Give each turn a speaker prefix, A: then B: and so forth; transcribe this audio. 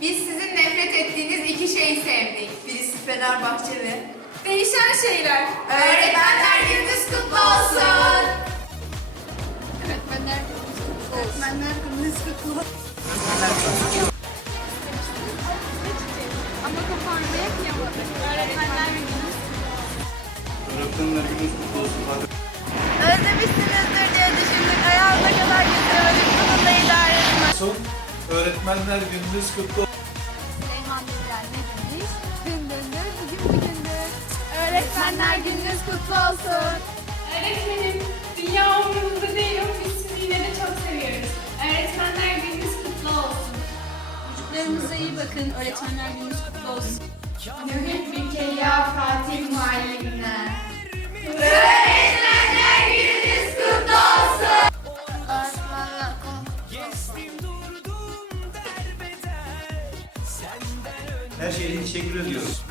A: Biz sizin nefret ettiğiniz iki şeyi sevdik.
B: Birisi Fenerbahçe ve
A: Değişen şeyler. Öğretmenler gününüz kutlu olsun. Öğretmenler kutlu olsun.
B: öğretmenler gününüz kutlu olsun.
A: Ama kapanmaya kıyamadık. Öğretmenler gününüz
C: Öğretmenler gününüz kutlu olsun. Öğretmenler gününüz kutlu olsun.
A: Süleyman Demirel ne demiş? Dün bugün bugündür. Öğretmenler gününüz kutlu olsun.
D: Öğretmenim, dünya umurumda değil ama biz sizi yine de çok seviyoruz. Öğretmenler gününüz kutlu olsun.
E: Çocuklarınıza iyi bakın. Öğretmenler gününüz kutlu olsun.
A: Mühim bir
C: Her şey teşekkür ediyoruz.